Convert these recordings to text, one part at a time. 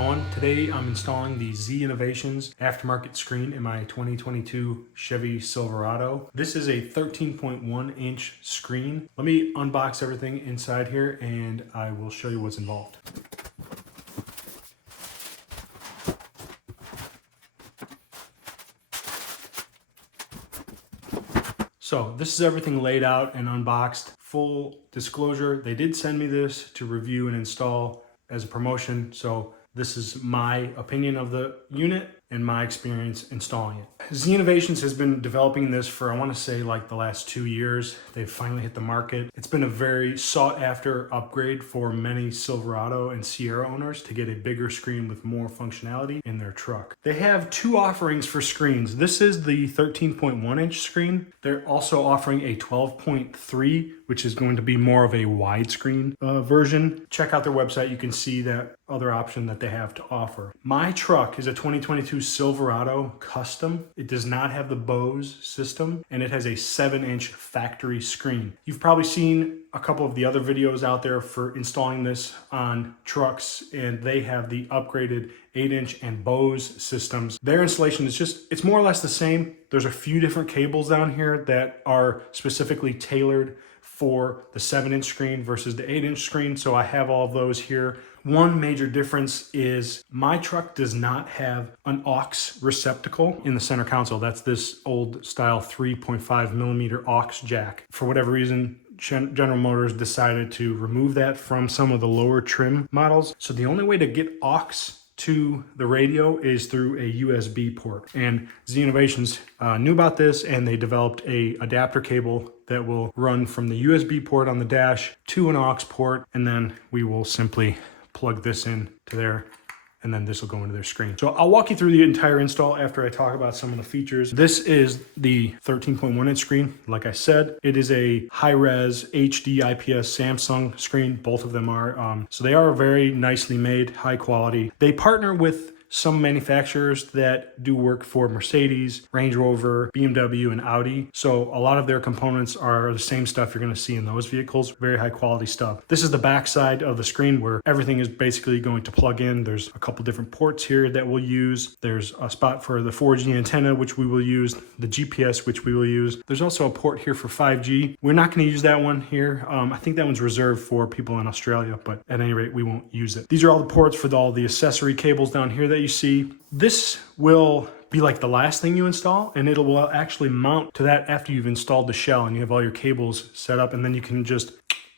going? Today I'm installing the Z Innovations aftermarket screen in my 2022 Chevy Silverado. This is a 13.1 inch screen. Let me unbox everything inside here and I will show you what's involved. So this is everything laid out and unboxed. Full disclosure, they did send me this to review and install as a promotion. So this is my opinion of the unit and my experience installing it. Z Innovations has been developing this for, I want to say, like the last 2 years. They've finally hit the market. It's been a very sought after upgrade for many Silverado and Sierra owners to get a bigger screen with more functionality in their truck. They have two offerings for screens. This is the 13.1 inch screen. They're also offering a 12.3, which is going to be more of a widescreen version. Check out their website. You can see that other option that they have to offer. My truck is a 2022 Silverado Custom. It does not have the Bose system, and it has a 7-inch factory screen. You've probably seen a couple of the other videos out there for installing this on trucks, and they have the upgraded 8-inch and Bose systems. Their installation is it's more or less the same. There's a few different cables down here that are specifically tailored for the 7-inch screen versus the 8-inch screen. So I have all of those here. One major difference is my truck does not have an aux receptacle in the center console. That's this old style 3.5 millimeter aux jack. For whatever reason, General Motors decided to remove that from some of the lower trim models. So the only way to get aux to the radio is through a USB port. And Z Innovations knew about this, and they developed a adapter cable that will run from the USB port on the dash to an aux port, and then we will simply plug this in to there, and then this will go into their screen. So I'll walk you through the entire install after I talk about some of the features. This is the 13.1 inch screen. Like I said, it is a high-res HD IPS Samsung screen. Both of them are. So they are very nicely made, high quality. They partner with some manufacturers that do work for Mercedes, Range Rover, BMW, and Audi. So a lot of their components are the same stuff you're going to see in those vehicles. Very high quality stuff. This is the back side of the screen where everything is basically going to plug in. There's a couple different ports here that we'll use. There's a spot for the 4G antenna, which we will use, the GPS, which we will use. There's also a port here for 5G. We're not going to use that one here. I think that one's reserved for people in Australia, but at any rate, we won't use it. These are all the ports for all the accessory cables down here that you see. This will be like the last thing you install, and it will actually mount to that after you've installed the shell and you have all your cables set up, and then you can just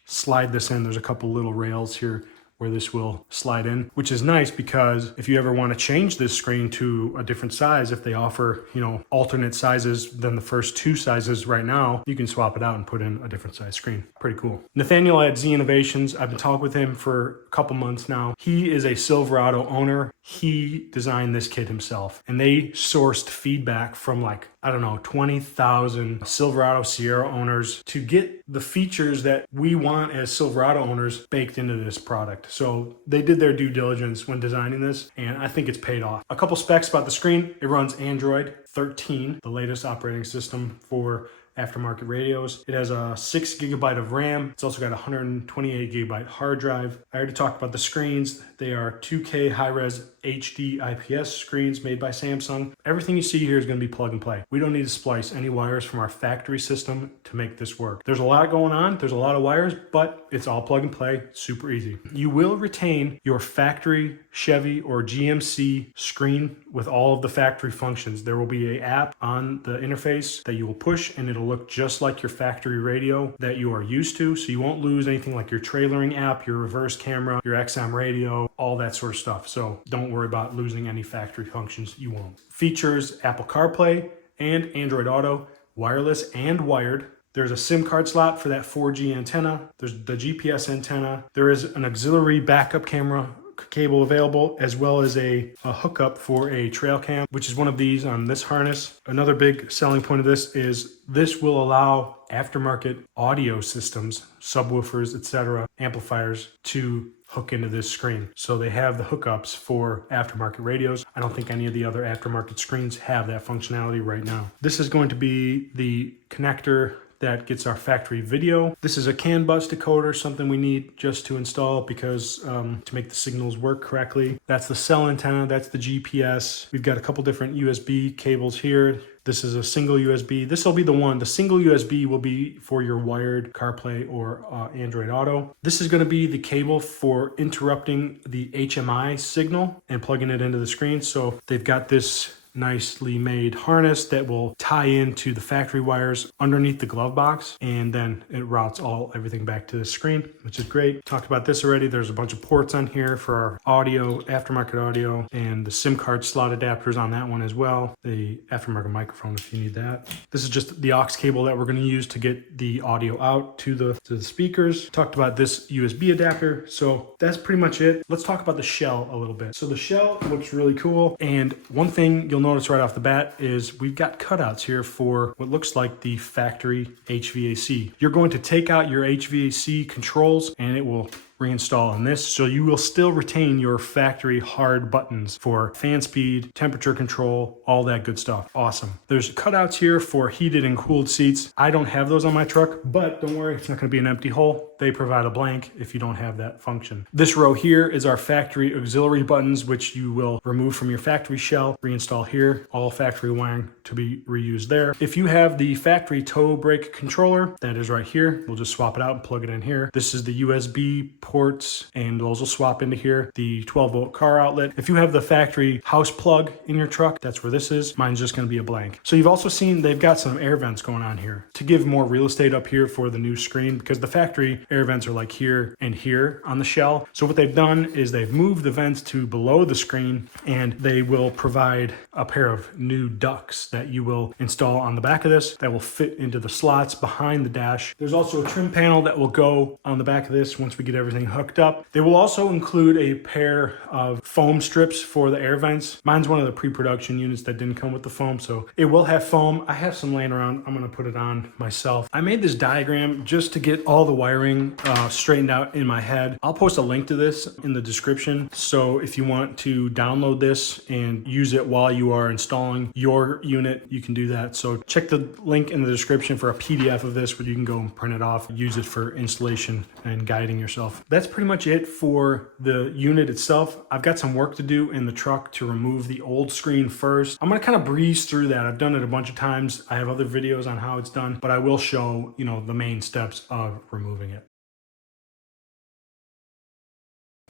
slide this in. There's a couple little rails here where this will slide in, which is nice because if you ever want to change this screen to a different size, if they offer, alternate sizes than the first two sizes right now, you can swap it out and put in a different size screen. Pretty cool. Nathaniel at Z Innovations, I've been talking with him for a couple months now. He is a Silverado owner. He designed this kit himself, and they sourced feedback from 20,000 Silverado Sierra owners to get the features that we want as Silverado owners baked into this product. So they did their due diligence when designing this, and I think it's paid off. A couple specs about the screen. It runs Android 13, the latest operating system for aftermarket radios. It has a 6 GB of RAM. It's also got a 128 GB hard drive. I already talked about the screens. They are 2K high-res HD IPS screens made by Samsung. Everything you see here is going to be plug and play. We don't need to splice any wires from our factory system to make this work. There's a lot going on. There's a lot of wires, but it's all plug and play. Super easy. You will retain your factory Chevy or GMC screen with all of the factory functions. There will be an app on the interface that you will push, and it'll look just like your factory radio that you are used to. So you won't lose anything like your trailering app, your reverse camera, your XM radio, all that sort of stuff. So don't worry about losing any factory functions. You won't. Features Apple CarPlay and Android Auto, wireless and wired. There's a SIM card slot for that 4G antenna. There's the GPS antenna. There is an auxiliary backup camera cable available, as well as a hookup for a trail cam, which is one of these on this harness. Another big selling point of this is this will allow aftermarket audio systems, subwoofers, etc., amplifiers to hook into this screen. So they have the hookups for aftermarket radios. I don't think any of the other aftermarket screens have that functionality right now. This is going to be the connector that gets our factory video. This is a CAN bus decoder, something we need just to install because to make the signals work correctly. That's the cell antenna, that's the GPS. We've got a couple different USB cables here. This is a single USB. This will be the one. The single USB will be for your wired CarPlay or Android Auto. This is going to be the cable for interrupting the HMI signal and plugging it into the screen. So they've got this nicely made harness that will tie into the factory wires underneath the glove box, and then it routes everything back to the screen, which is great. Talked about this already. There's a bunch of ports on here for our audio, aftermarket audio, and the SIM card slot adapters on that one as well. The aftermarket microphone if you need that. This is just the aux cable that we're going to use to get the audio out to the speakers. Talked about this USB adapter. So that's pretty much it. Let's talk about the shell a little bit. So the shell looks really cool, and one thing you'll notice right off the bat is we've got cutouts here for what looks like the factory HVAC. You're going to take out your HVAC controls and it will reinstall on this, so you will still retain your factory hard buttons for fan speed, temperature control, all that good stuff. Awesome. There's cutouts here for heated and cooled seats. I don't have those on my truck, but don't worry, it's not going to be an empty hole. They provide a blank if you don't have that function. This row here is our factory auxiliary buttons, which you will remove from your factory shell, reinstall here, all factory wiring to be reused there. If you have the factory toe brake controller, that is right here. We'll just swap it out and plug it in here. This is the USB ports, and those will swap into here. The 12-volt car outlet. If you have the factory house plug in your truck, that's where this is. Mine's just going to be a blank. So you've also seen they've got some air vents going on here to give more real estate up here for the new screen, because the factory air vents are like here and here on the shell. So what they've done is they've moved the vents to below the screen, and they will provide a pair of new ducts that you will install on the back of this that will fit into the slots behind the dash. There's also a trim panel that will go on the back of this once we get everything hooked up. They will also include a pair of foam strips for the air vents. Mine's one of the pre-production units that didn't come with the foam, so it will have foam. I have some laying around. I'm going to put it on myself. I made this diagram just to get all the wiring straightened out in my head. I'll post a link to this in the description, so if you want to download this and use it while you are installing your unit, you can do that. So check the link in the description for a PDF of this where you can go and print it off, use it for installation and guiding yourself. That's pretty much it for the unit itself. I've got some work to do in the truck to remove the old screen first. I'm going to kind of breeze through that. I've done it a bunch of times. I have other videos on how it's done, but I will show, the main steps of removing it.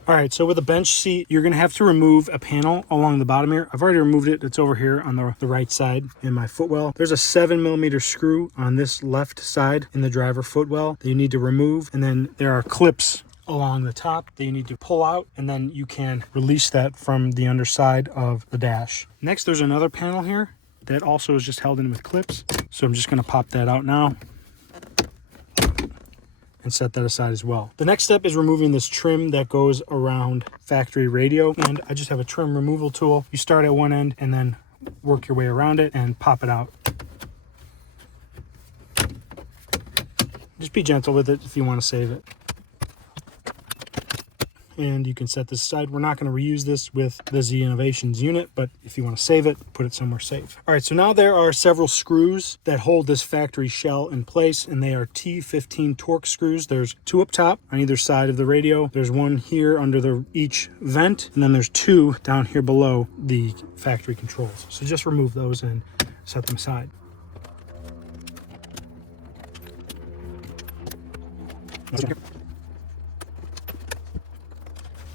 All right, so with a bench seat, you're going to have to remove a panel along the bottom here. I've already removed it. It's over here on the right side in my footwell. There's a 7mm screw on this left side in the driver footwell that you need to remove. And then there are clips along the top that you need to pull out, and then you can release that from the underside of the dash. Next, there's another panel here that also is just held in with clips. So I'm just going to pop that out now and set that aside as well. The next step is removing this trim that goes around factory radio, and I just have a trim removal tool. You start at one end and then work your way around it and pop it out. Just be gentle with it if you want to save it. And you can set this aside. We're not going to reuse this with the Z Innovations unit, but if you want to save it, put it somewhere safe. All right, so now there are several screws that hold this factory shell in place, and they are T15 Torx screws. There's two up top on either side of the radio. There's one here under each vent, and then there's two down here below the factory controls. So just remove those and set them aside.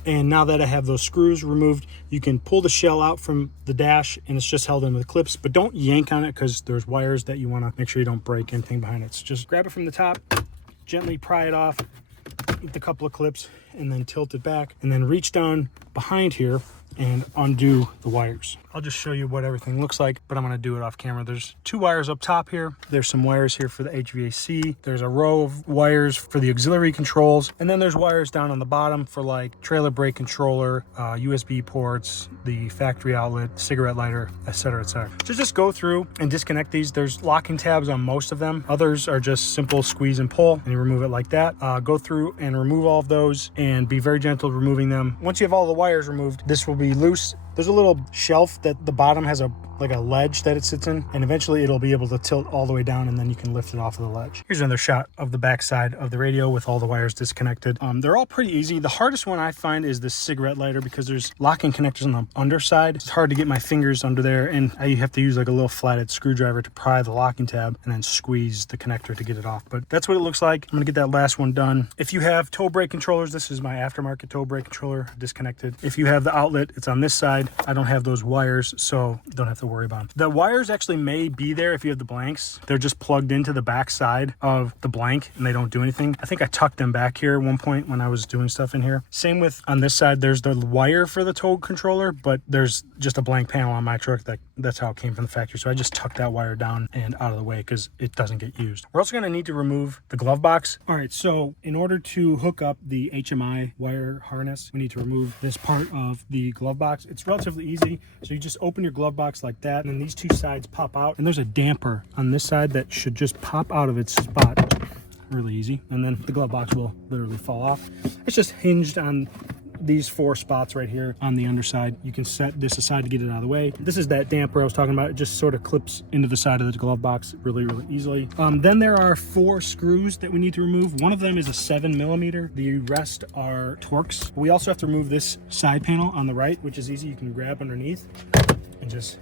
And now that I have those screws removed, you can pull the shell out from the dash, and it's just held in with clips, but don't yank on it because there's wires that you want to make sure you don't break anything behind it. So just grab it from the top, gently pry it off with a couple of clips, and then tilt it back, and then reach down behind here and undo the wires. I'll just show you what everything looks like, but I'm going to do it off camera. There's two wires up top here. There's some wires here for the HVAC. There's a row of wires for the auxiliary controls. And then there's wires down on the bottom for like trailer brake controller, USB ports, the factory outlet, cigarette lighter, etc., etc. So just go through and disconnect these. There's locking tabs on most of them. Others are just simple squeeze and pull, and you remove it like that. Go through and remove all of those and be very gentle removing them. Once you have all the wires removed, this will be loose. There's a little shelf that the bottom has like a ledge that it sits in, and eventually it'll be able to tilt all the way down, and then you can lift it off of the ledge. Here's another shot of the back side of the radio with all the wires disconnected. They're all pretty easy. The hardest one I find is the cigarette lighter, because there's locking connectors on the underside. It's hard to get my fingers under there, and I have to use like a little flathead screwdriver to pry the locking tab and then squeeze the connector to get it off. But that's what it looks like. I'm gonna get that last one done. If you have toe brake controllers, this is my aftermarket toe brake controller disconnected. If you have the outlet, it's on this side. I don't have those wires, so don't have to worry about them. The wires actually may be there if you have the blanks. They're just plugged into the back side of the blank and they don't do anything. I think I tucked them back here at one point when I was doing stuff in here. Same with on this side, there's the wire for the toe controller, but there's just a blank panel on my truck. That's how it came from the factory. So I just tucked that wire down and out of the way because it doesn't get used. We're also gonna need to remove the glove box. All right, so in order to hook up the HMI wire harness, we need to remove this part of the glove box. It's relatively easy. So you just open your glove box like that, and then these two sides pop out, and there's a damper on this side that should just pop out of its spot. Really easy. And then the glove box will literally fall off. It's just hinged on these 4 spots right here on the underside. You can set this aside to get it out of the way. This is that damper I was talking about. It just sort of clips into the side of the glove box really easily. Then there are 4 screws that we need to remove. One of them is a 7mm. The rest are Torx. We also have to remove this side panel on the right, which is easy. You can grab underneath and just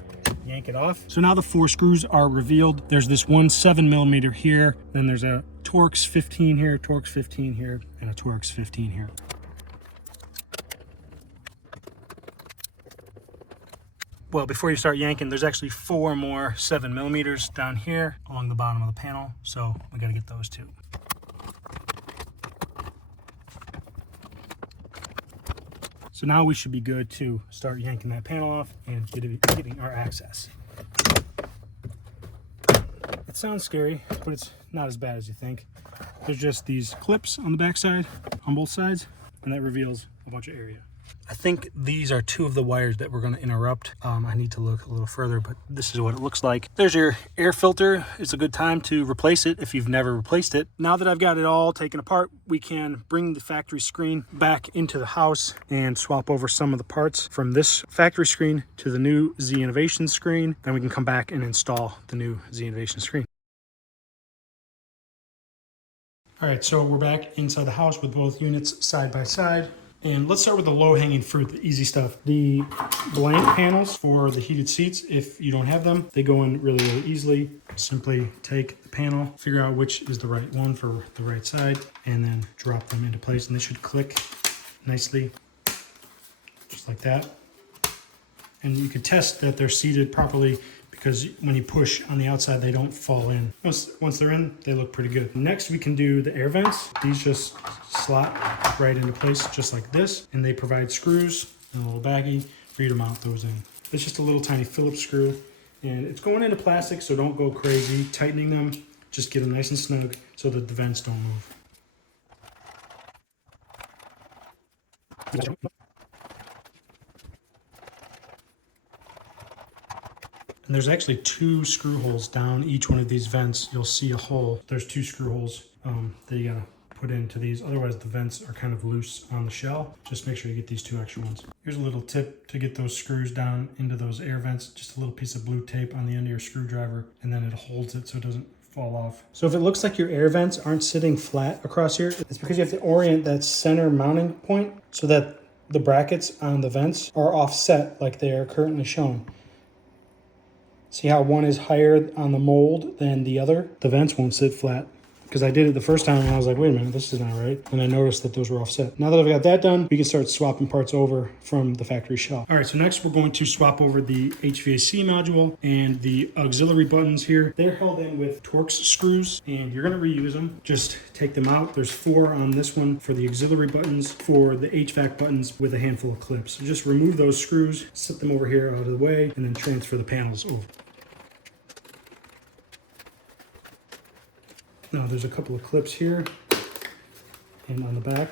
yank it off. So now the 4 screws are revealed. There's this one 7mm here, then there's a Torx 15 here, Torx 15 here, and a Torx 15 here. Well, before you start yanking, there's actually 4 more 7mm down here along the bottom of the panel, so we got to get those too. So now we should be good to start yanking that panel off and getting our access. It sounds scary, but it's not as bad as you think. There's just these clips on the back side, on both sides, and that reveals a bunch of area. I think these are 2 of the wires that we're going to interrupt. I need to look a little further, but this is what it looks like. There's your air filter. It's a good time to replace it if you've never replaced it. Now that I've got it all taken apart, we can bring the factory screen back into the house and swap over some of the parts from this factory screen to the new Z Innovation screen. Then we can come back and install the new Z Innovation screen. All right, so we're back inside the house with both units side by side. And let's start with the low-hanging fruit, the easy stuff. The blank panels for the heated seats, if you don't have them, they go in really easily. Simply take the panel, figure out which is the right one for the right side, and then drop them into place. And they should click nicely, just like that. And you can test that they're seated properly, because when you push on the outside, they don't fall in. Once they're in, they look pretty good. Next, we can do the air vents. These just slot right into place, just like this. And they provide screws and a little baggie for you to mount those in. It's just a little tiny Phillips screw. And it's going into plastic, so don't go crazy tightening them. Just get them nice and snug so that the vents don't move. And there's actually 2 screw holes down each one of these vents. You'll see a hole. There's 2 screw holes that you gotta put into these. Otherwise the vents are kind of loose on the shell. Just make sure you get these 2 extra ones. Here's a little tip to get those screws down into those air vents. Just a little piece of blue tape on the end of your screwdriver, and then it holds it so it doesn't fall off. So if it looks like your air vents aren't sitting flat across here, it's because you have to orient that center mounting point so that the brackets on the vents are offset like they are currently shown. See how one is higher on the mold than the other? The vents won't sit flat. Because I did it the first time and I was like, wait a minute, this is not right. And I noticed that those were offset. Now that I've got that done, we can start swapping parts over from the factory shelf. All right, so next we're going to swap over the HVAC module and the auxiliary buttons here. They're held in with Torx screws, and you're gonna reuse them. Just take them out. There's 4 on this one for the auxiliary buttons, for the HVAC buttons with a handful of clips. So just remove those screws, set them over here out of the way, and then transfer the panels over. Now there's a couple of clips here and on the back.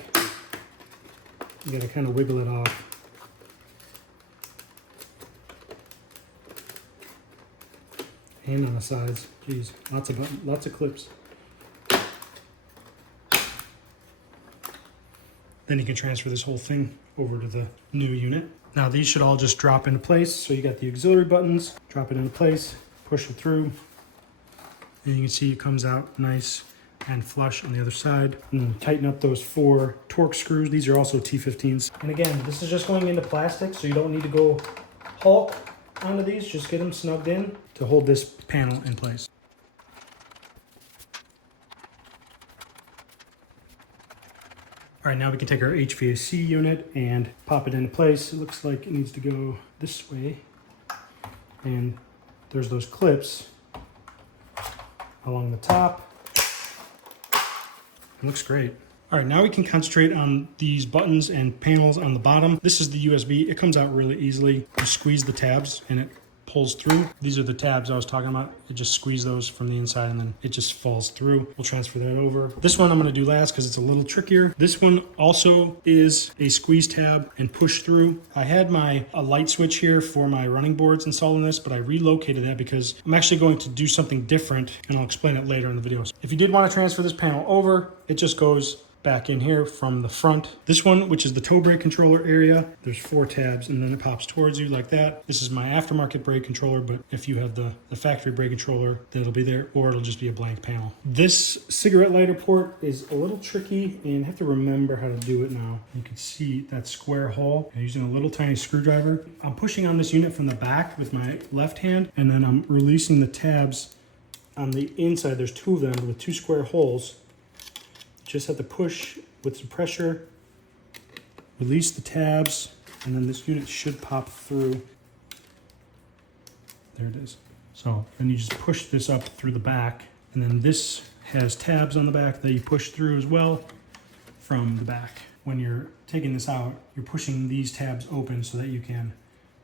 You gotta kind of wiggle it off. And on the sides. Geez, lots of clips. Then you can transfer this whole thing over to the new unit. Now these should all just drop into place. So you got the auxiliary buttons, drop it into place, push it through, and you can see it comes out nice and flush on the other side. And then tighten up those 4 torque screws. These are also T15s. And again, this is just going into plastic, so you don't need to go Hulk onto these. Just get them snugged in to hold this panel in place. All right, now we can take our HVAC unit and pop it into place. It looks like it needs to go this way. And there's those clips along the top. It looks great. All right, now we can concentrate on these buttons and panels on the bottom. This is the USB. It comes out really easily. You squeeze the tabs and it pulls through. These are the tabs I was talking about. It just squeeze those from the inside and then it just falls through. We'll transfer that over. This one I'm gonna do last because it's a little trickier. This one also is a squeeze tab and push through. I had a light switch here for my running boards installed in this, but I relocated that because I'm actually going to do something different and I'll explain it later in the video. If you did want to transfer this panel over, it just goes back in here from the front. This one, which is the toe brake controller area, there's 4 tabs and then it pops towards you like that. This is my aftermarket brake controller, but if you have the factory brake controller, that'll be there, or it'll just be a blank panel. This cigarette lighter port is a little tricky and I have to remember how to do it now. You can see that square hole. I'm using a little tiny screwdriver. I'm pushing on this unit from the back with my left hand, and then I'm releasing the tabs on the inside. There's 2 of them with 2 square holes. Just have to push with some pressure, release the tabs, and then this unit should pop through. There it is. So then you just push this up through the back, and then this has tabs on the back that you push through as well from the back. When you're taking this out, you're pushing these tabs open so that you can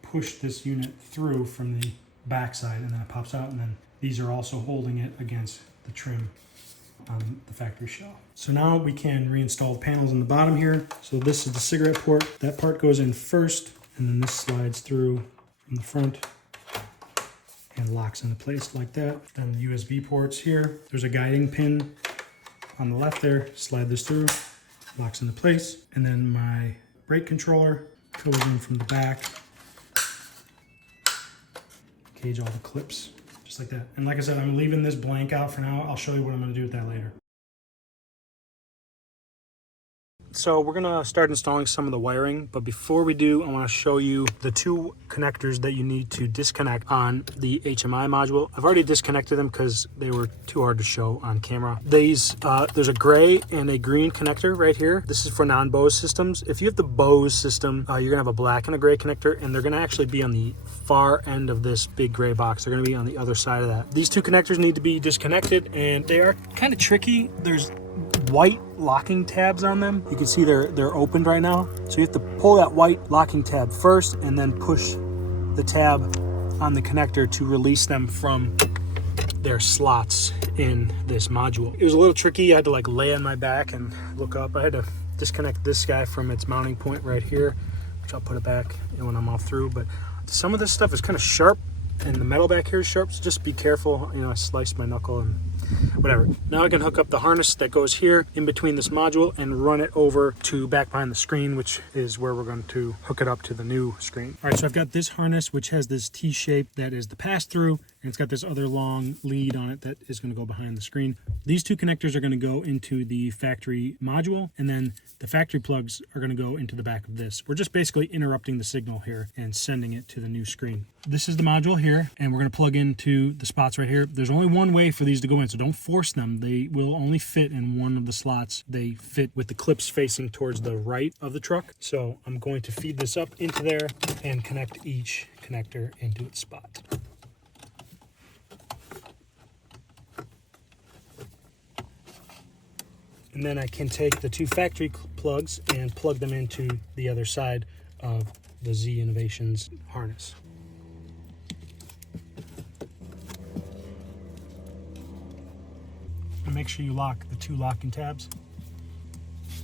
push this unit through from the back side, and then it pops out, and then these are also holding it against the trim on the factory shell. So now we can reinstall the panels on the bottom here. So this is the cigarette port. That part goes in first, and then this slides through from the front and locks into place like that. Then the USB ports here. There's a guiding pin on the left there. Slide this through, locks into place. And then my brake controller goes in from the back. Cage all the clips. Just like that. And like I said, I'm leaving this blank out for now. I'll show you what I'm going to do with that later. So we're going to start installing some of the wiring, but before we do, I want to show you the 2 connectors that you need to disconnect on the HMI module. I've already disconnected them because they were too hard to show on camera. There's a gray and a green connector right here. This is for non-Bose systems. If you have the Bose system, you're going to have a black and a gray connector, and they're going to actually be on the far end of this big gray box. They're going to be on the other side of that. These 2 connectors need to be disconnected, and they are kind of tricky. There's white locking tabs on them. You can see they're opened right now. So you have to pull that white locking tab first and then push the tab on the connector to release them from their slots in this module. It was a little tricky. I had to like lay on my back and look up. I had to disconnect this guy from its mounting point right here, which I'll put it back when I'm off through. But some of this stuff is kind of sharp, and the metal back here is sharp, so just be careful. You know, I sliced my knuckle and whatever. Now I can hook up the harness that goes here in between this module and run it over to back behind the screen, which is where we're going to hook it up to the new screen. All right, so I've got this harness, which has this T-shape that is the pass-through, and it's got this other long lead on it that is going to go behind the screen. These 2 connectors are going to go into the factory module, and then the factory plugs are going to go into the back of this. We're just basically interrupting the signal here and sending it to the new screen. This is the module here, and we're going to plug into the spots right here. There's only one way for these to go in, so don't force them. They will only fit in one of the slots. They fit with the clips facing towards the right of the truck. So I'm going to feed this up into there and connect each connector into its spot. And then I can take the 2 factory plugs and plug them into the other side of the Z Innovations harness. And make sure you lock the 2 locking tabs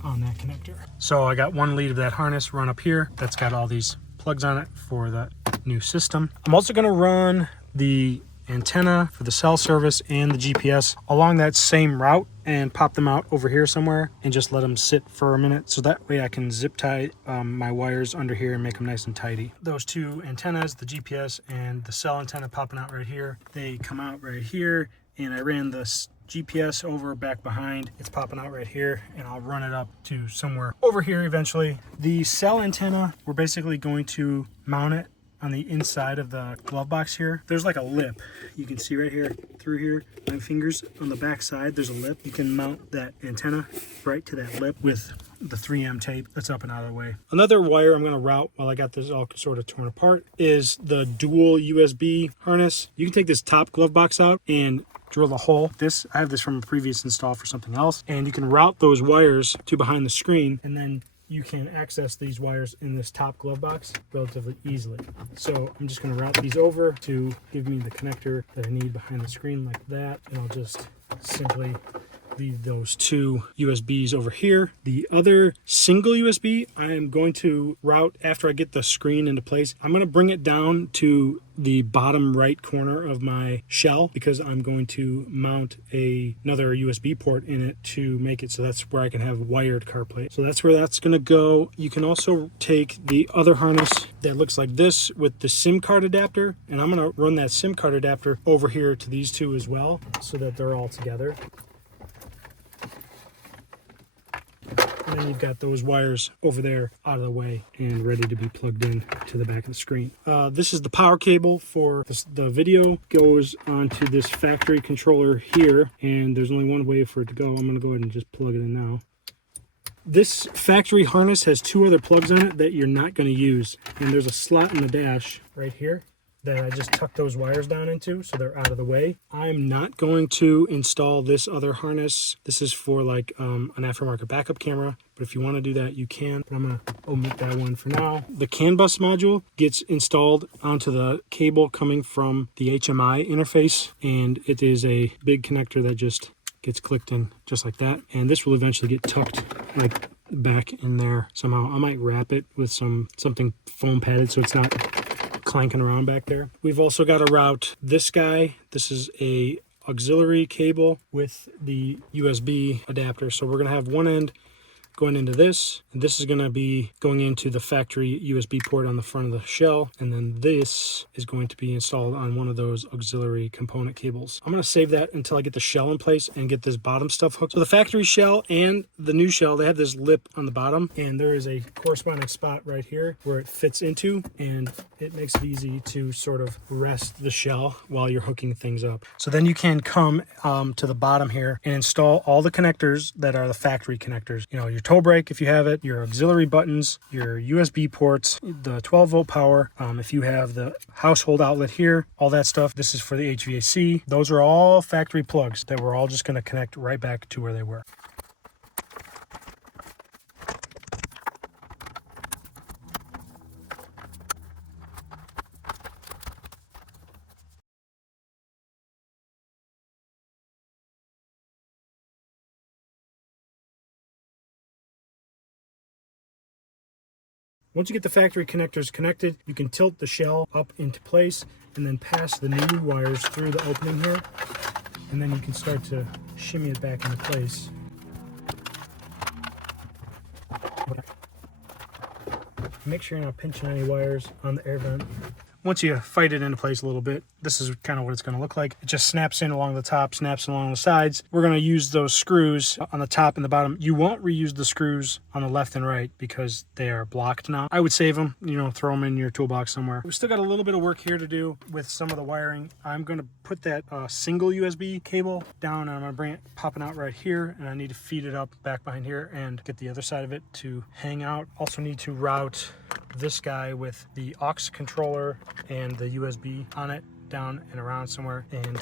on that connector. So I got 1 lead of that harness run up here. That's got all these plugs on it for the new system. I'm also going to run the antenna for the cell service and the GPS along that same route, and pop them out over here somewhere and just let them sit for a minute. So that way I can zip tie my wires under here and make them nice and tidy. Those two antennas, the GPS and the cell antenna popping out right here, they come out right here, and I ran this GPS over back behind. It's popping out right here, and I'll run it up to somewhere over here eventually. The cell antenna, we're basically going to mount it on the inside of the glove box here. There's like a lip. You can see right here, through here, my fingers on the back side, there's a lip. You can mount that antenna right to that lip with the 3M tape that's up and out of the way. Another wire I'm gonna route while I got this all sort of torn apart is the dual USB harness. You can take this top glove box out and drill the hole. I have this from a previous install for something else, and you can route those wires to behind the screen, and then you can access these wires in this top glove box relatively easily. So I'm just going to route these over to give me the connector that I need behind the screen like that, and I'll just simply leave those two USBs over here. The other single USB I am going to route after I get the screen into place. I'm going to bring it down to the bottom right corner of my shell because I'm going to mount another USB port in it to make it so that's where I can have wired CarPlay. So that's where that's going to go. You can also take the other harness that looks like this with the SIM card adapter, and I'm going to run that SIM card adapter over here to these two as well so that they're all together. And then you've got those wires over there out of the way and ready to be plugged in to the back of the screen. This is the power cable for the video. Goes onto this factory controller here, and there's only one way for it to go. I'm going to go ahead and just plug it in now. This factory harness has two other plugs on it that you're not going to use, and there's a slot in the dash right here that I just tuck those wires down into so they're out of the way. I'm not going to install this other harness. This is for like an aftermarket backup camera, but if you want to do that, you can. But I'm going to omit that one for now. The CAN bus module gets installed onto the cable coming from the HMI interface, and it is a big connector that just gets clicked in just like that. And this will eventually get tucked like back in there somehow. I might wrap it with something foam padded so it's not clanking around back there. We've also got to route this guy. This is a auxiliary cable with the USB adapter. So we're going to have one end going into this, and this is going to be going into the factory USB port on the front of the shell, and then this is going to be installed on one of those auxiliary component cables. I'm going to save that until I get the shell in place and get this bottom stuff hooked. So the factory shell and the new shell, they have this lip on the bottom, and there is a corresponding spot right here where it fits into, and it makes it easy to sort of rest the shell while you're hooking things up. So then you can come to the bottom here and install all the connectors that are the factory connectors. You know, your toe brake if you have it, your auxiliary buttons, your USB ports, the 12-volt power. If you have the household outlet here, all that stuff. This is for the HVAC. Those are all factory plugs that we're all just going to connect right back to where they were. Once you get the factory connectors connected, you can tilt the shell up into place and then pass the new wires through the opening here. And then you can start to shimmy it back into place. Make sure you're not pinching any wires on the air vent. Once you fight it into place a little bit, this is kind of what it's going to look like. It just snaps in along the top, snaps in along the sides. We're going to use those screws on the top and the bottom. You won't reuse the screws on the left and right because they are blocked now. I would save them, you know, throw them in your toolbox somewhere. We've still got a little bit of work here to do with some of the wiring. I'm going to put that single USB cable down, and I'm going to bring it popping out right here, and I need to feed it up back behind here and get the other side of it to hang out. Also need to route this guy with the aux controller and the USB on it down and around somewhere, and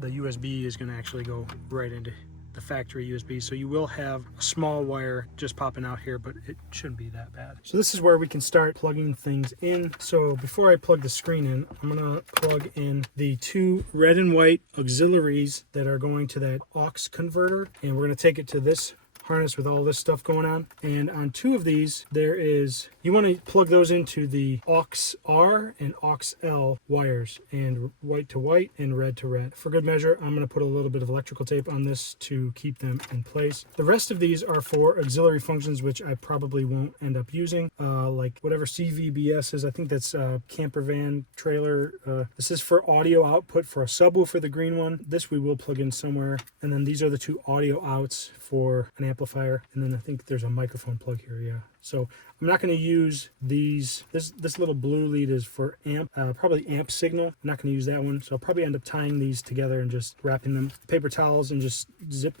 the USB is going to actually go right into the factory USB. So you will have a small wire just popping out here, but it shouldn't be that bad. So this is where we can start plugging things in. So before I plug the screen in, I'm going to plug in the two red and white auxiliaries that are going to that aux converter, and we're going to take it to this harness with all this stuff going on. And on 2 of these, there is, you want to plug those into the aux R and aux L wires, and white to white and red to red. For good measure, I'm going to put a little bit of electrical tape on this to keep them in place. The rest of these are for auxiliary functions, which I probably won't end up using, like whatever CVBS is. I think that's camper van trailer. This is for audio output for a subwoofer, the green one. This we will plug in somewhere. And then these are the 2 audio outs for an amplifier. And then I think there's a microphone plug here, yeah. So I'm not going to use these. This little blue lead is for amp, probably amp signal. I'm not going to use that one. So I'll probably end up tying these together and just wrapping them paper towels and just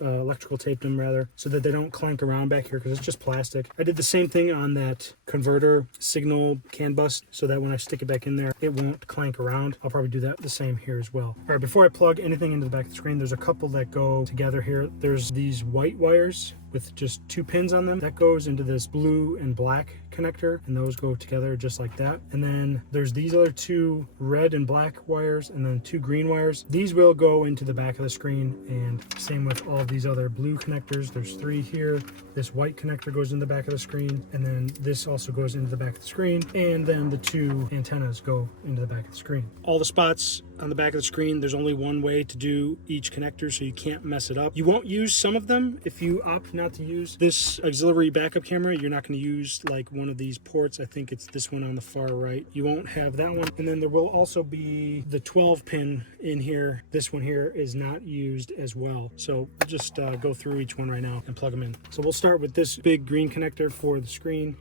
electrical tape them rather, so that they don't clank around back here, because it's just plastic. I did the same thing on that converter signal CAN bus, so that when I stick it back in there, it won't clank around. I'll probably do that the same here as well. All right, before I plug anything into the back of the screen, there's a couple that go together here. There's these white wires with just 2 pins on them that goes into this blue and black connector, and those go together just like that. And then there's these other 2 red and black wires, and then 2 green wires. These will go into the back of the screen, and same with all of these other blue connectors. There's 3 here. This white connector goes in the back of the screen, and then this also goes into the back of the screen, and then the 2 antennas go into the back of the screen. All the spots on the back of the screen, there's only one way to do each connector, so you can't mess it up. You won't use some of them if you opt not to use this auxiliary backup camera. You're not going to use like one of these ports. I think it's this one on the far right. You won't have that one. And then there will also be the 12 pin in here. This one here is not used as well. So we'll just go through each one right now and plug them in. So we'll start with this big green connector for the screen.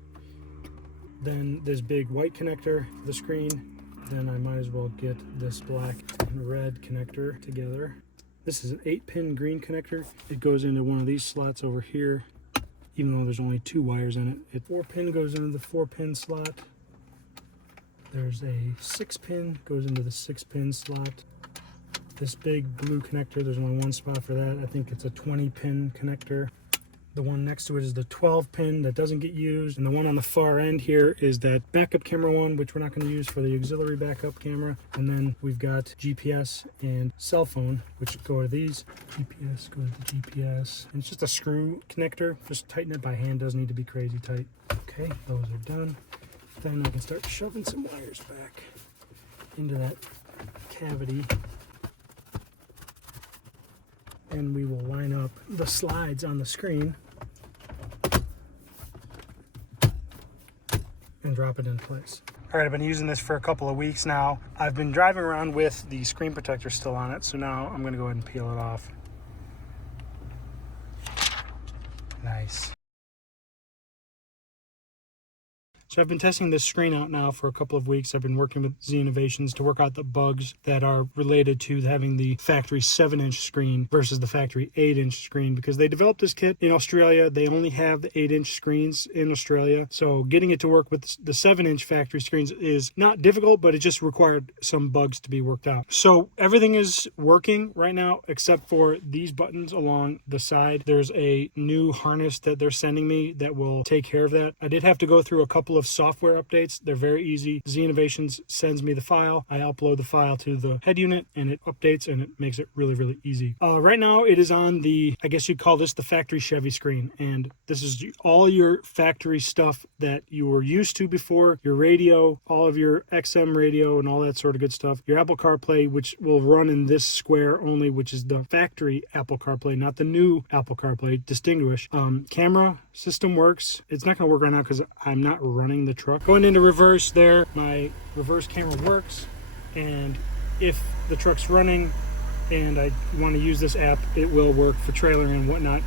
Then this big white connector for the screen. Then I might as well get this black and red connector together. This is an 8-pin green connector. It goes into one of these slots over here, even though there's only 2 wires in it. 4-pin goes into the 4-pin slot. There's a 6-pin, goes into the 6-pin slot. This big blue connector, there's only 1 spot for that. I think it's a 20-pin connector. The one next to it is the 12-pin that doesn't get used. And the one on the far end here is that backup camera one, which we're not going to use for the auxiliary backup camera. And then we've got GPS and cell phone, which go to these. GPS goes to GPS. And it's just a screw connector. Just tighten it by hand. Doesn't need to be crazy tight. Okay, those are done. Then I can start shoving some wires back into that cavity. And we will line up the slides on the screen and drop it in place. All right, I've been using this for a couple of weeks now. I've been driving around with the screen protector still on it, so now I'm gonna go ahead and peel it off. Nice. So I've been testing this screen out now for a couple of weeks. I've been working with Z Innovations to work out the bugs that are related to having the factory 7-inch screen versus the factory 8-inch screen, because they developed this kit in Australia. They only have the 8-inch screens in Australia. So getting it to work with the 7-inch factory screens is not difficult, but it just required some bugs to be worked out. So everything is working right now except for these buttons along the side. There's a new harness that they're sending me that will take care of that. I did have to go through a couple of software updates. They're very easy. Z Innovations sends me the file. I upload the file to the head unit and it updates, and it makes it really, really easy. Right now it is on the, I guess you'd call this the factory Chevy screen. And this is all your factory stuff that you were used to before, your radio, all of your XM radio and all that sort of good stuff. Your Apple CarPlay, which will run in this square only, which is the factory Apple CarPlay, not the new Apple CarPlay. Distinguish. Camera system works. It's not going to work right now because I'm not running the truck. Going into reverse there, my reverse camera works, and if the truck's running and I want to use this app, it will work for trailer and whatnot.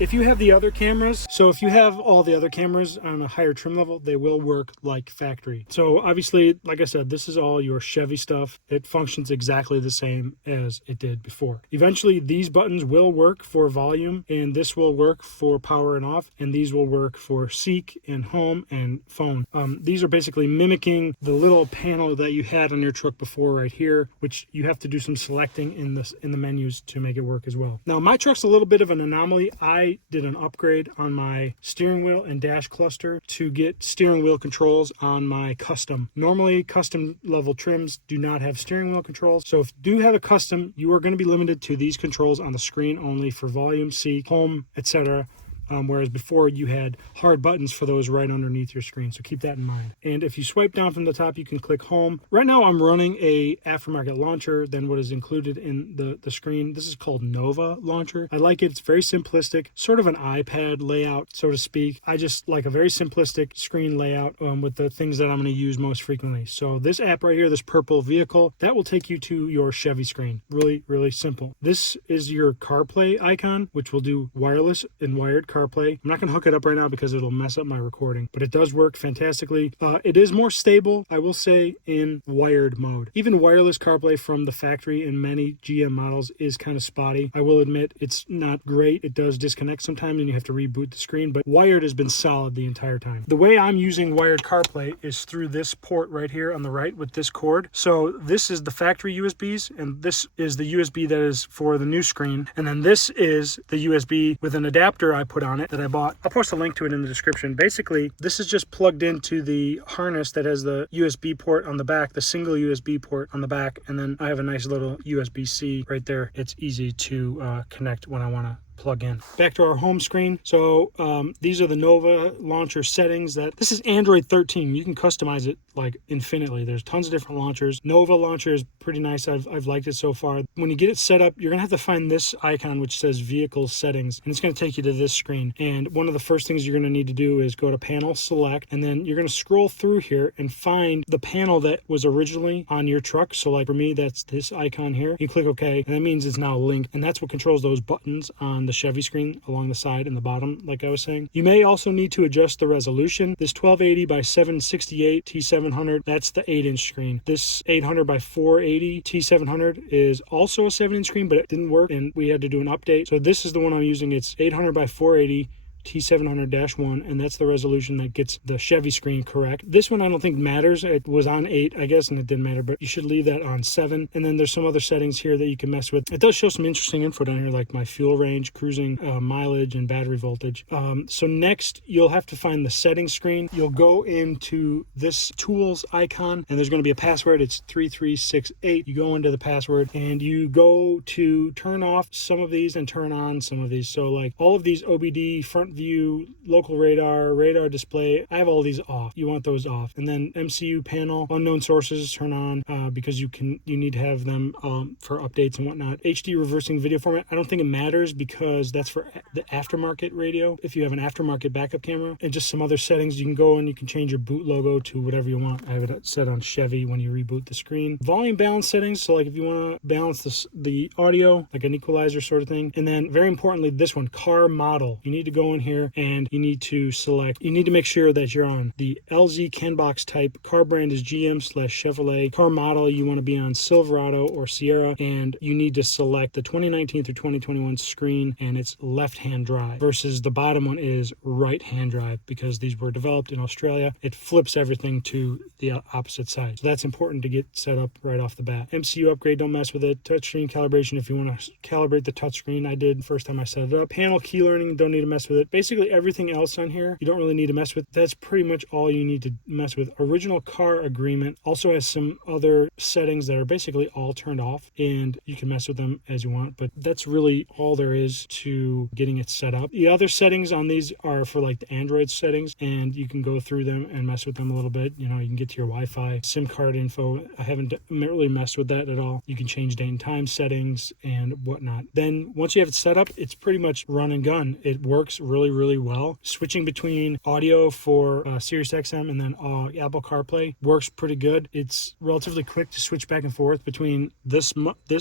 If you have the other cameras, so if you have all the other cameras on a higher trim level, they will work like factory. So obviously, like I said, this is all your Chevy stuff. It functions exactly the same as it did before. Eventually, these buttons will work for volume, and this will work for power and off, and these will work for seek and home and phone. These are basically mimicking the little panel that you had on your truck before right here, which you have to do some selecting in the menus to make it work as well. Now, my truck's a little bit of an anomaly. I did an upgrade on my steering wheel and dash cluster to get steering wheel controls on my custom. Normally, custom level trims do not have steering wheel controls. So if you do have a custom, you are going to be limited to these controls on the screen only for volume, seek, home, etc. whereas before you had hard buttons for those right underneath your screen. So keep that in mind. And if you swipe down from the top, you can click home. Right now I'm running a aftermarket launcher than what is included in the screen. This is called Nova Launcher. I like it. It's very simplistic, sort of an iPad layout, so to speak. I just like a very simplistic screen layout with the things that I'm going to use most frequently. So this app right here, this purple vehicle, that will take you to your Chevy screen. Really, really simple. This is your CarPlay icon, which will do wireless and wired CarPlay. I'm not going to hook it up right now because it'll mess up my recording, but it does work fantastically. It is more stable, I will say, in wired mode. Even wireless CarPlay from the factory in many GM models is kind of spotty. I will admit it's not great. It does disconnect sometimes and you have to reboot the screen, but wired has been solid the entire time. The way I'm using wired CarPlay is through this port right here on the right with this cord. So this is the factory USBs, and this is the USB that is for the new screen. And then this is the USB with an adapter I put on it that I bought. I'll post a link to it in the description. Basically, this is just plugged into the harness that has the USB port on the back, the single USB port on the back. And then I have a nice little USB-C right there. It's easy to connect when I want to plug in. Back to our home screen. So these are the Nova launcher settings. This is Android 13. You can customize it like infinitely. There's tons of different launchers. Nova launcher is pretty nice. I've liked it so far. When you get it set up, you're gonna have to find this icon which says vehicle settings, and it's gonna take you to this screen. And one of the first things you're gonna need to do is go to panel select, and then you're gonna scroll through here and find the panel that was originally on your truck. So like for me, that's this icon here. You click OK, and that means it's now linked, and that's what controls those buttons on the Chevy screen along the side and the bottom, like I was saying. You may also need to adjust the resolution. This 1280 by 768 T700, that's the 8-inch screen. This 800 by 480 T700 is also a 7-inch screen, but it didn't work and we had to do an update. So this is the one I'm using. It's 800 by 480 T700-1, and that's the resolution that gets the Chevy screen correct. This one I don't think matters. It was on 8, I guess, and it didn't matter, but you should leave that on 7. And then there's some other settings here that you can mess with. It does show some interesting info down here, like my fuel range, cruising mileage, and battery voltage. So next, you'll have to find the settings screen. You'll go into this tools icon, and there's going to be a password. It's 3368. You go into the password, and you go to turn off some of these and turn on some of these. So like all of these OBD, front view, local radar display, I have all these off. You want those off. And then MCU panel, unknown sources, turn on because you need to have them for updates and whatnot. HD reversing video format, I don't think it matters because that's for the aftermarket radio. If you have an aftermarket backup camera, and just some other settings, you can go and you can change your boot logo to whatever you want. I have it set on Chevy when you reboot the screen. Volume balance settings, so like if you want to balance the audio, like an equalizer sort of thing. And then very importantly, this one, car model. You need to go in here and you need to make sure that you're on the LZ CAN box type. Car brand is GM/Chevrolet. Car model, you want to be on Silverado or Sierra, and you need to select the 2019 through 2021 screen, and it's left-hand drive versus the bottom one is right-hand drive because these were developed in Australia. It flips everything to the opposite side. So that's important to get set up right off the bat. MCU upgrade, don't mess with it. Touchscreen calibration, if you want to calibrate the touchscreen, I did the first time I set it up. Panel key learning, don't need to mess with it. Basically everything else on here you don't really need to mess with. That's pretty much all you need to mess with. Original car agreement also has some other settings that are basically all turned off, and you can mess with them as you want, but that's really all there is to getting it set up. The other settings on these are for like the Android settings, and you can go through them and mess with them a little bit. You know, you can get to your Wi-Fi, SIM card info. I haven't really messed with that at all. You can change date and time settings and whatnot. Then once you have it set up, it's pretty much run and gun. It works really, really well. Switching between audio for Sirius XM and then Apple CarPlay works pretty good. It's relatively quick to switch back and forth between this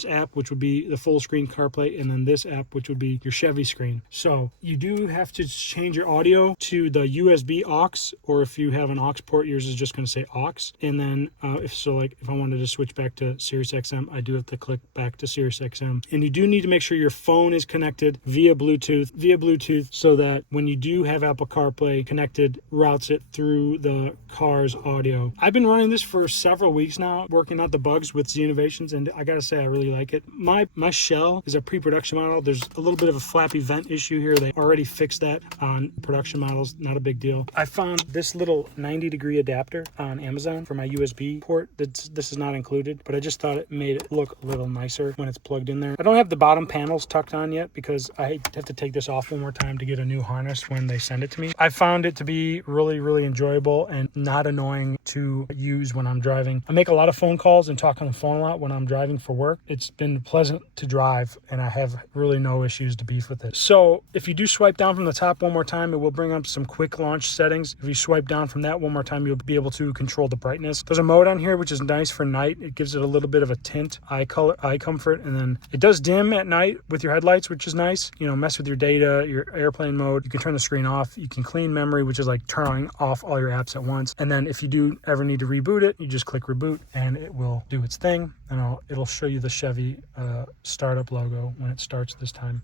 app, which would be the full screen CarPlay, and then this app, which would be your Chevy screen. So you do have to change your audio to the USB aux, or if you have an aux port, yours is just going to say aux. And then if I wanted to switch back to Sirius XM, I do have to click back to Sirius XM. And you do need to make sure your phone is connected via Bluetooth so that when you do have Apple CarPlay connected, routes it through the car's audio. I've been running this for several weeks now, working out the bugs with Z Innovations, and I gotta say I really like it. My shell is a pre-production model. There's a little bit of a flappy vent issue here. They already fixed that on production models, not a big deal. I found this little 90-degree adapter on Amazon for my USB port. This is not included, but I just thought it made it look a little nicer when it's plugged in there. I don't have the bottom panels tucked on yet because I have to take this off one more time to get a new new harness when they send it to me. I found it to be really, really enjoyable and not annoying to use when I'm driving. I make a lot of phone calls and talk on the phone a lot when I'm driving for work. It's been pleasant to drive, and I have really no issues to beef with it. So if you do swipe down from the top one more time, it will bring up some quick launch settings. If you swipe down from that one more time, you'll be able to control the brightness. There's a mode on here which is nice for night. It gives it a little bit of a tint, eye comfort, and then it does dim at night with your headlights, which is nice. You know, mess with your data, your airplane mode. You can turn the screen off. You can clean memory, which is like turning off all your apps at once. And then if you do ever need to reboot it, you just click reboot and it will do its thing. And it'll show you the Chevy startup logo when it starts this time.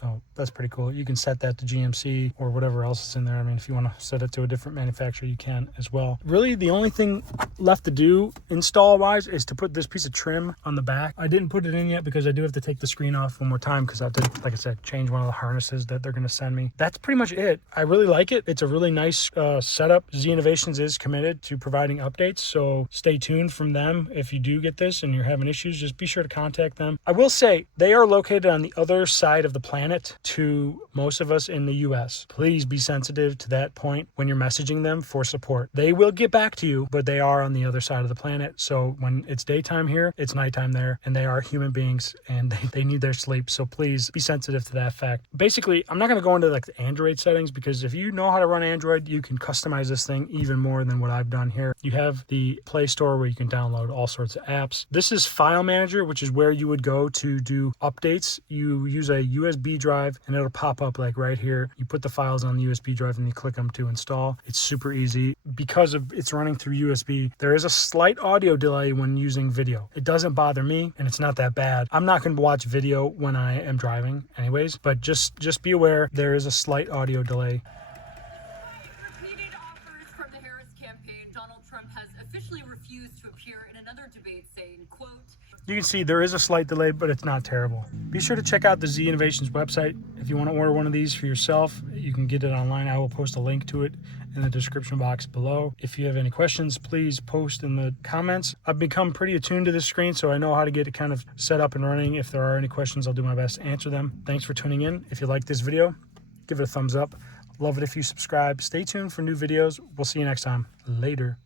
So that's pretty cool. You can set that to GMC or whatever else is in there. I mean, if you want to set it to a different manufacturer, you can as well. Really, the only thing left to do install-wise is to put this piece of trim on the back. I didn't put it in yet because I do have to take the screen off one more time because I have to, like I said, change one of the harnesses that they're going to send me. That's pretty much it. I really like it. It's a really nice setup. Z Innovations is committed to providing updates, so stay tuned from them. If you do get this and you're having issues, just be sure to contact them. I will say they are located on the other side of the planet to most of us in the US. Please be sensitive to that point when you're messaging them for support. They will get back to you, but they are on the other side of the planet. So when it's daytime here, it's nighttime there, and they are human beings and they need their sleep. So please be sensitive to that fact. Basically, I'm not going to go into like the Android settings because if you know how to run Android, you can customize this thing even more than what I've done here. You have the Play Store where you can download all sorts of apps. This is File Manager, which is where you would go to do updates. You use a USB drive and it'll pop up like right here. You put the files on the USB drive and you click them to install. It's super easy. Because it's running through USB, there is a slight audio delay when using video. It doesn't bother me and it's not that bad. I'm not going to watch video when I am driving anyways, but just be aware there is a slight audio delay. Repeated offers from the Harris campaign, Donald Trump has officially refused to appear in another debate, saying, quote, you can see there is a slight delay, but it's not terrible. Be sure to check out the Z Innovations website. If you want to order one of these for yourself, you can get it online. I will post a link to it in the description box below. If you have any questions, please post in the comments. I've become pretty attuned to this screen, so I know how to get it kind of set up and running. If there are any questions, I'll do my best to answer them. Thanks for tuning in. If you like this video, give it a thumbs up. Love it if you subscribe. Stay tuned for new videos. We'll see you next time. Later.